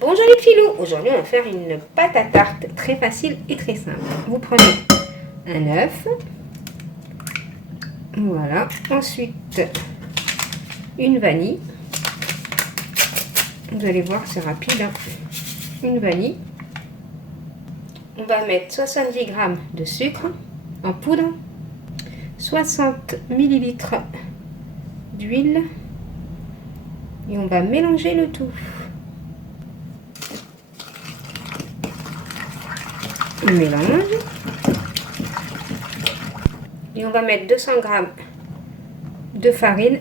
Bonjour les filous, aujourd'hui on va faire une pâte à tarte très facile et très simple. Vous prenez un œuf, voilà, ensuite une vanille, vous allez voir c'est rapide, hein. Une vanille, on va mettre 70 g de sucre en poudre, 60 ml d'huile et on va mélanger le tout. On mélange et on va mettre 200 g de farine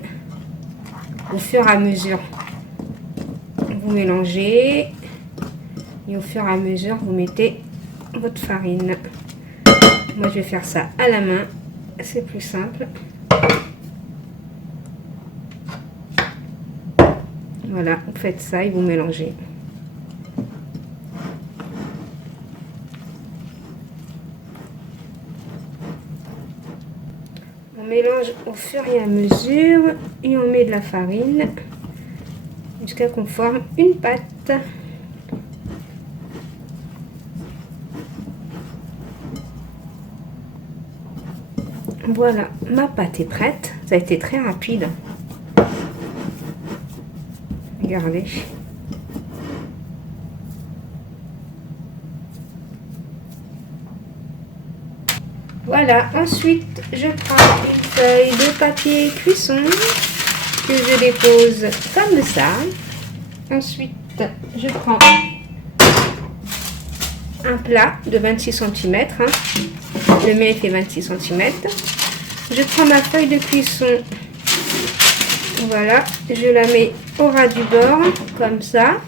au fur et à mesure. Vous mélangez et au fur et à mesure vous mettez votre farine. Moi je vais faire ça à la main, c'est plus simple. Voilà, vous faites ça et vous mélangez. On mélange au fur et à mesure et on met de la farine jusqu'à qu'on forme une pâte. Voilà, ma pâte est prête. Ça a été très rapide. Regardez. Voilà, ensuite je prends une feuille de papier cuisson que je dépose comme ça. Ensuite je prends un plat de 26 cm, hein. Le mien fait 26 cm. Je prends ma feuille de cuisson, voilà, je la mets au ras du bord comme ça.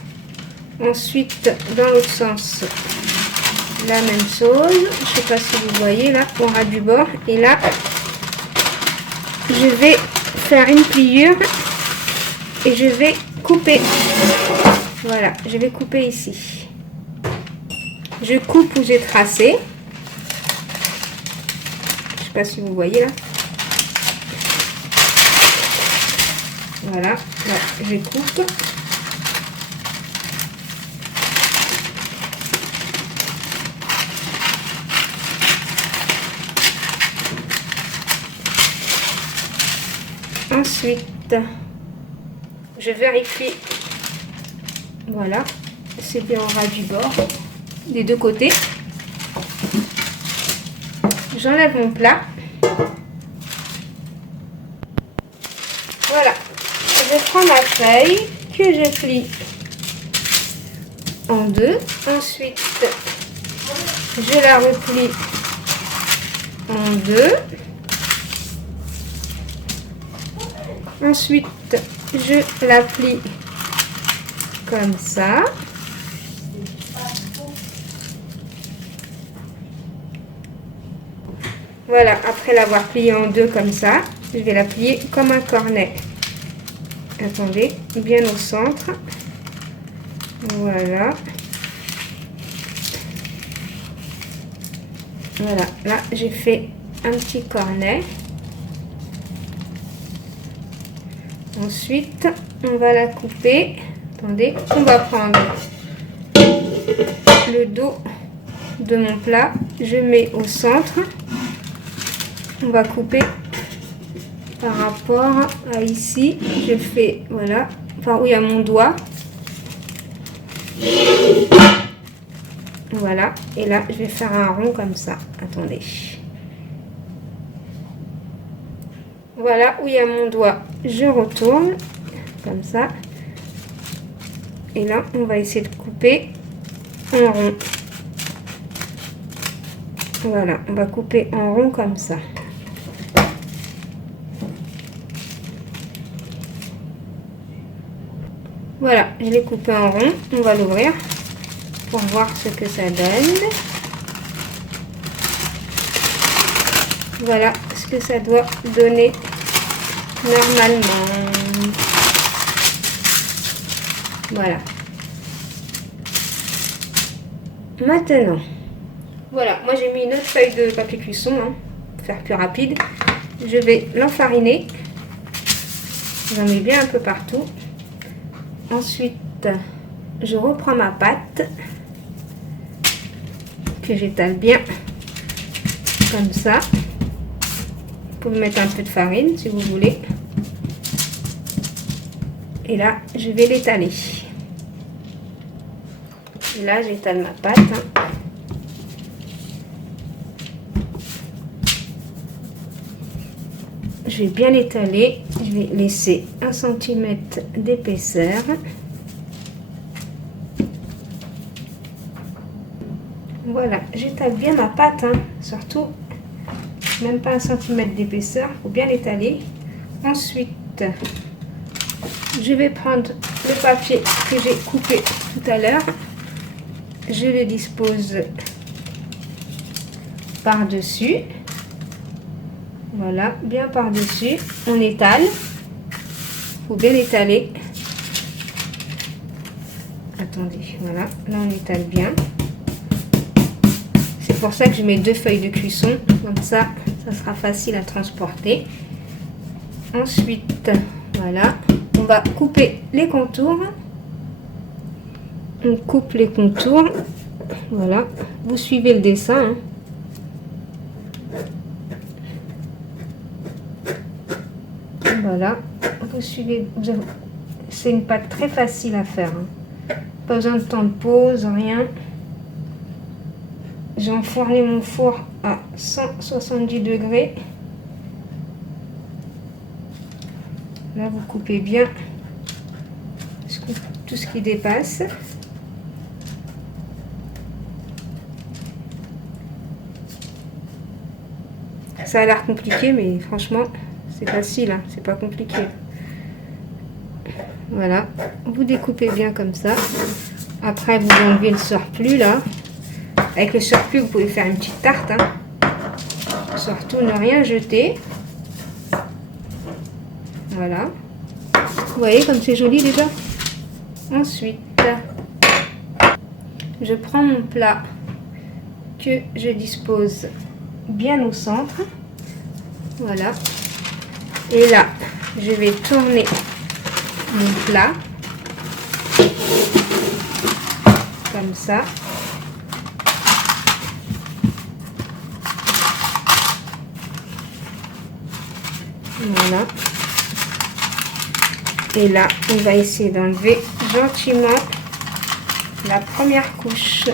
Ensuite dans l'autre sens la même chose, je sais pas si vous voyez là, au ras du bord, et là je vais faire une pliure et je vais couper. Voilà, je vais couper ici. Je coupe où j'ai tracé. Je sais pas si vous voyez là. Voilà, là, je coupe. Ensuite, je vérifie, voilà, c'est bien au ras du bord, des deux côtés. J'enlève mon plat. Voilà, je prends ma feuille que je plie en deux. Ensuite, je la replie en deux. Ensuite, je la plie comme ça. Voilà, après l'avoir pliée en deux comme ça, je vais la plier comme un cornet. Attendez, bien au centre. Voilà. Voilà, là j'ai fait un petit cornet. Ensuite, on va la couper. Attendez, on va prendre le dos de mon plat. Je mets au centre. On va couper par rapport à ici. Je fais, voilà, enfin où il y a mon doigt. Voilà, et là, je vais faire un rond comme ça. Attendez. Voilà où il y a mon doigt, je retourne comme ça. Et là, on va essayer de couper en rond. Voilà, on va couper en rond comme ça. Voilà, je l'ai coupé en rond. On va l'ouvrir pour voir ce que ça donne. Voilà ce que ça doit donner normalement. Voilà. Maintenant, voilà, moi j'ai mis une autre feuille de papier cuisson, hein, pour faire plus rapide. Je vais l'enfariner. J'en mets bien un peu partout. Ensuite, je reprends ma pâte que j'étale bien comme ça. Vous pouvez mettre un peu de farine si vous voulez. Et là, je vais l'étaler. Et là, j'étale ma pâte. Je vais bien l'étaler. Je vais laisser 1 cm d'épaisseur. Voilà, j'étale bien ma pâte, surtout même pas 1 cm d'épaisseur, il faut bien l'étaler. Ensuite, je vais prendre le papier que j'ai coupé tout à l'heure, je le dispose par-dessus. Voilà, bien par-dessus, on étale, il faut bien étaler. Attendez, voilà, là on étale bien. C'est pour ça que je mets 2 feuilles de cuisson, comme ça sera facile à transporter. Ensuite, voilà, on va couper les contours. On coupe les contours, voilà, vous suivez le dessin. Voilà, vous suivez, c'est une pâte très facile à faire. Pas besoin de temps de pause, rien. J'ai enfourné mon four à 170 degrés. Là, vous coupez bien tout ce qui dépasse. Ça a l'air compliqué, mais franchement, c'est facile, c'est pas compliqué. Voilà, vous découpez bien comme ça. Après, vous enlevez le surplus là. Avec le surplus, vous pouvez faire une petite tarte. Surtout ne rien jeter. Voilà. Vous voyez comme c'est joli déjà. Ensuite, je prends mon plat que je dispose bien au centre. Voilà. Et là, je vais tourner mon plat. Comme ça. Voilà. Et là, on va essayer d'enlever gentiment la première couche.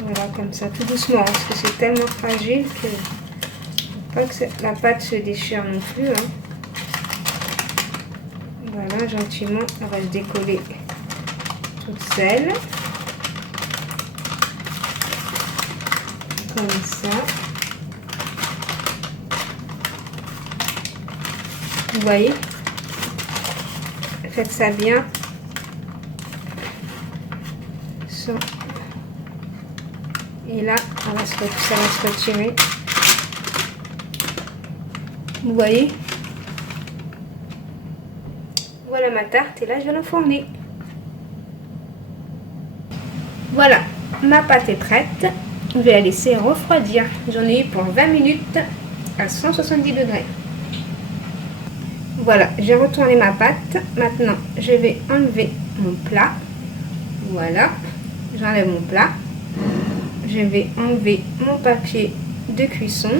Voilà, comme ça, tout doucement, parce que c'est tellement fragile que pas que la pâte se déchire non plus. Voilà, gentiment, on va se décoller toute celle. Comme ça. Vous voyez, faites ça bien. Et là, ça va se retirer. Vous voyez, voilà ma tarte et là je vais l'enfourner. Voilà, ma pâte est prête. Je vais la laisser refroidir. J'en ai eu pour 20 minutes à 170 degrés. Voilà, j'ai retourné ma pâte. Maintenant, je vais enlever mon plat. Voilà, j'enlève mon plat. Je vais enlever mon papier de cuisson.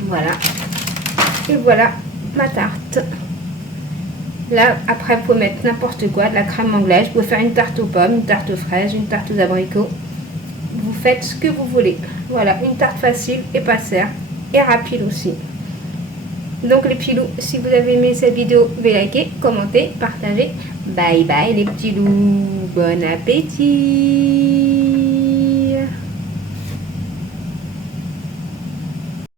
Voilà. Et voilà ma tarte. Là, après, vous pouvez mettre n'importe quoi, de la crème anglaise. Vous pouvez faire une tarte aux pommes, une tarte aux fraises, une tarte aux abricots. Vous faites ce que vous voulez. Voilà, une tarte facile et pas chère et rapide aussi. Donc les petits loups, si vous avez aimé cette vidéo, veuillez liker, commenter, partager. Bye bye les petits loups, bon appétit.